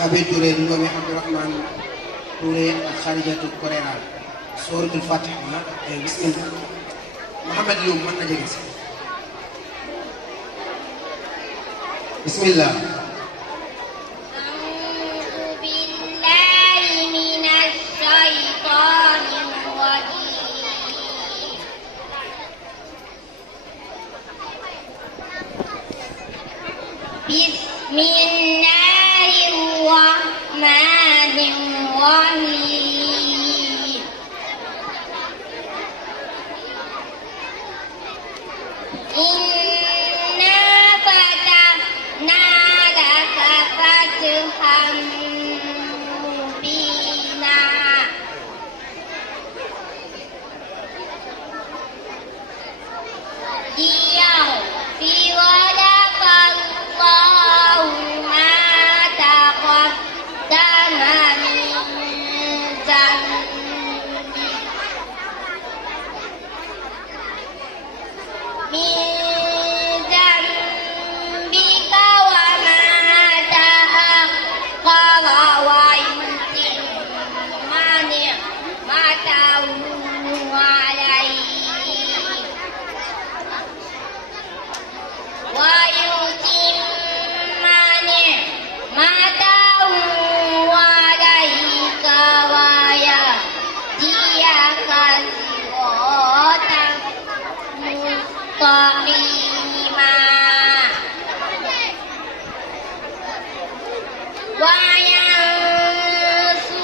Khabir Touré doomi Abdourahmane Touré ak Khadijatu Koreera suratul Fatiha bismillah. Mouhamed Loum mën na jege si bismillah. Bismillahirrahmanirrahim. Inna fatahna laka fathan mubina. Liyaghfira laka Allahu ma taqaddama min dhanbika wa ma ta'akhkhara wa yutimma ni'matahu alayka wa yutimma ni'matahu alayka wa yahdiyaka siratan mustaqima wa yansuraka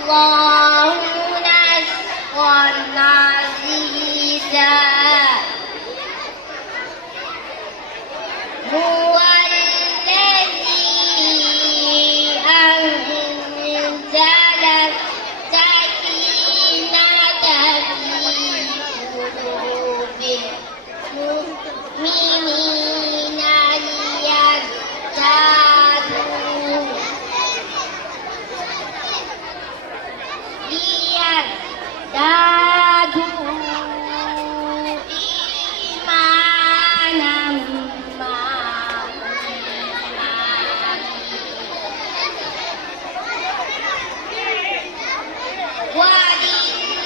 Allahu nasran aziza. Huwa alladhi anzala sakinata fi qulubil mu'minina liyazdadu imanan ma'a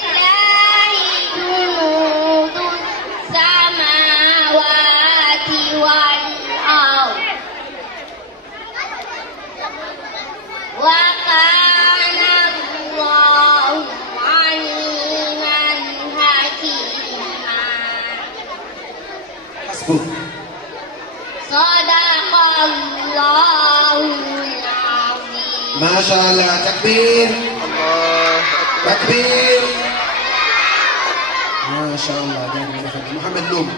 walillahi junudus samawati wal ardh wa kana Allahu aliman hakima. Hasbuk. Sadaqallahul azim. Masya Allah. Takbir. Takbir. Masya Allah. Mouhamed Loum.